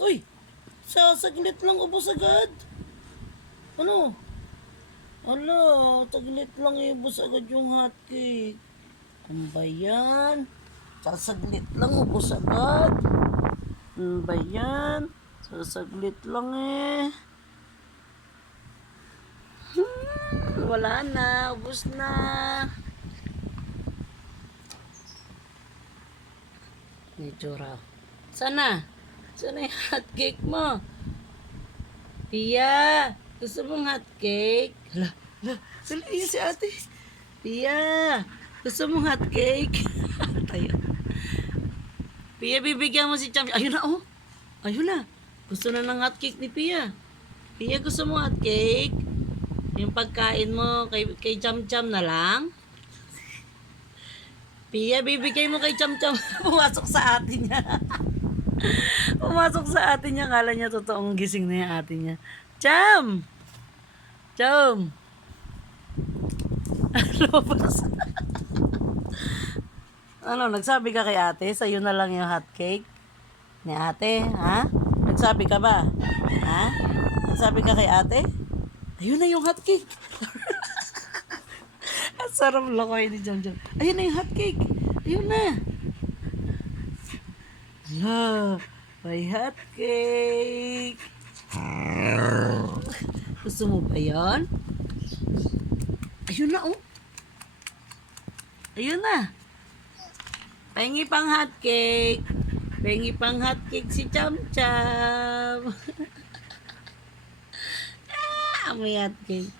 Uy! Sa saglit lang ubos agad. Ano? Ala, saglit lang ubos agad yung hotcake. Ano ba yan? Sasaglit lang ubos agad. Ano ba yan? Sasaglit lang eh. Wala na, ubos na. Medyo raw. Sana? Sana yung hotcake mo? Pia, gusto mong hotcake? Hala, sali si ate. Pia, gusto mong hotcake? Tayo. Pia, bibigyan mo si Cham. Ayun na, oh. Ayun na. Gusto na ng hotcake ni Pia. Pia, gusto mo hotcake? Yung pagkain mo kay Cham Cham na lang? Pia, bibigay mo kay Cham Cham. Pumasok sa atin niya. Pumasok sa atin niya. Kala niya totoong gising na yung atin niya. Cham! Cham! Lumabas. Ano, nagsabi ka kay ate? Sa'yo na lang yung hotcake? Ni ate, ha? Nagsabi ka ba? Ha? Nagsabi ka kay ate? Ayun na yung hotcake. Ang sarap lokoy ni Jam Jam. Ayun na yung hotcake. Ayun na. Hala, may hotcake. Gusto mo ba yan? Ayun na, oh. Ayun na. Pahingi pang hotcake. Pahingi pang hotcake si Cham Cham. May hotcake.